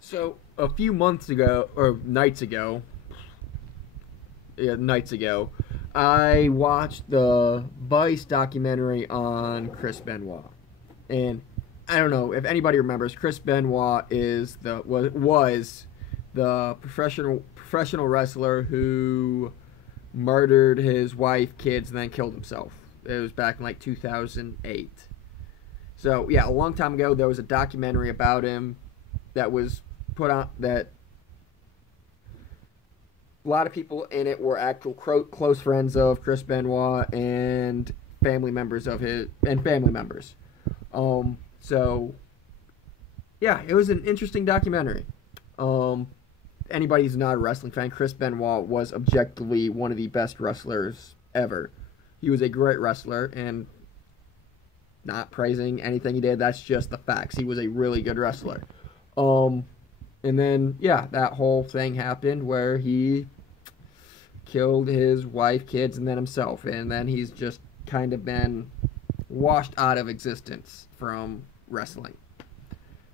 So a few months ago, or nights ago, nights ago, I watched the Vice documentary on Chris Benoit, and I don't know if anybody remembers. Chris Benoit was the professional wrestler who murdered his wife, kids, and then killed himself. It was back in like 2008. So yeah, a long time ago, there was a documentary about him that was put on that a lot of people in it were actual close friends of Chris Benoit and family members. So yeah, it was an interesting documentary. Um, Anybody who's not a wrestling fan, Chris Benoit was objectively one of the best wrestlers ever. He was a great wrestler, and not praising anything he did. That's just the facts. He was a really good wrestler. Um, and then yeah, that whole thing happened where he killed his wife, kids, and then himself, and then he's just kind of been washed out of existence from wrestling.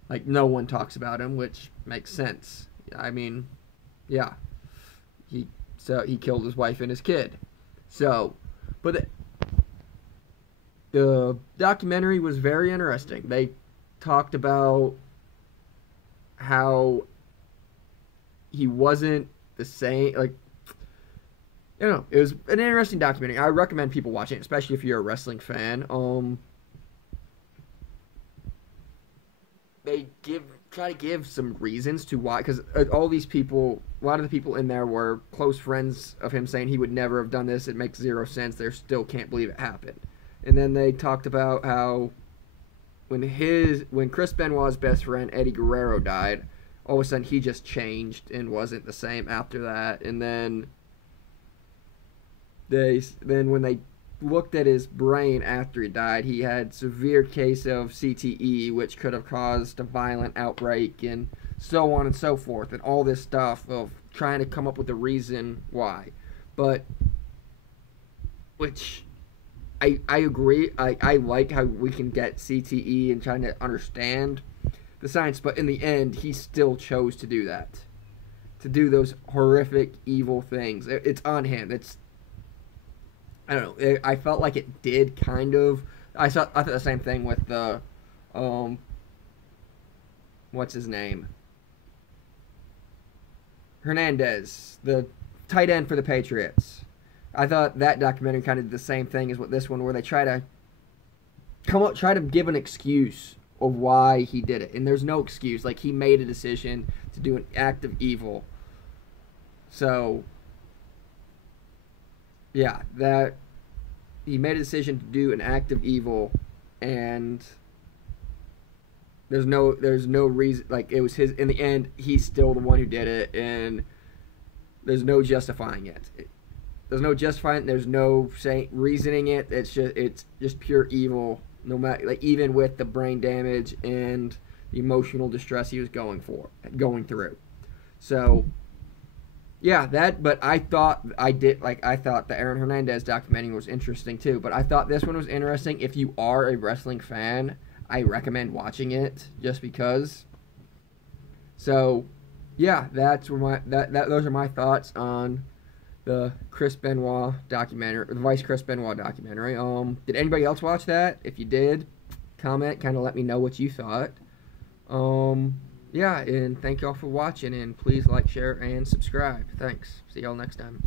Like no one talks about him, which makes sense. I mean, yeah, he killed his wife and his kid. So, but the documentary was very interesting. They talked about how he wasn't the same. Like, you know, it was an interesting documentary. I recommend people watching it, especially if you're a wrestling fan. They try to give some reasons to why, because all these people, a lot of the people in there were close friends of him, saying he would never have done this. It makes zero sense. They still can't believe it happened. And then they talked about how when Chris Benoit's best friend Eddie Guerrero died, all of a sudden he just changed and wasn't the same after that. And then when they looked at his brain after he died, he had severe case of CTE, which could have caused a violent outbreak and so on and so forth, and all this stuff of trying to come up with a reason why. But which I agree. I like how we can get CTE and trying to understand the science, but in the end, he still chose to do that. To do those horrific, evil things. It's on him. I don't know. I felt like it did kind of. I thought the same thing with the, what's his name? Hernandez, the tight end for the Patriots. I thought that documentary kind of did the same thing as what this one, where they try to give an excuse of why he did it, and there's no excuse. Like, he made a decision to do an act of evil. So yeah, that he made a decision to do an act of evil, and there's no reason. Like, it was his. In the end, he's still the one who did it, and there's no justifying it. There's no justifying. There's no reasoning it. It's just pure evil. No matter, like, even with the brain damage and the emotional distress he was going through. So yeah, but I thought the Aaron Hernandez documentary was interesting too. But I thought this one was interesting. If you are a wrestling fan, I recommend watching it just because. So yeah, those are my thoughts on the Chris Benoit documentary, the Vice Chris Benoit documentary. Did anybody else watch that? If you did, comment, kind of let me know what you thought. Yeah, and thank y'all for watching, and please like, share, and subscribe. Thanks. See y'all next time.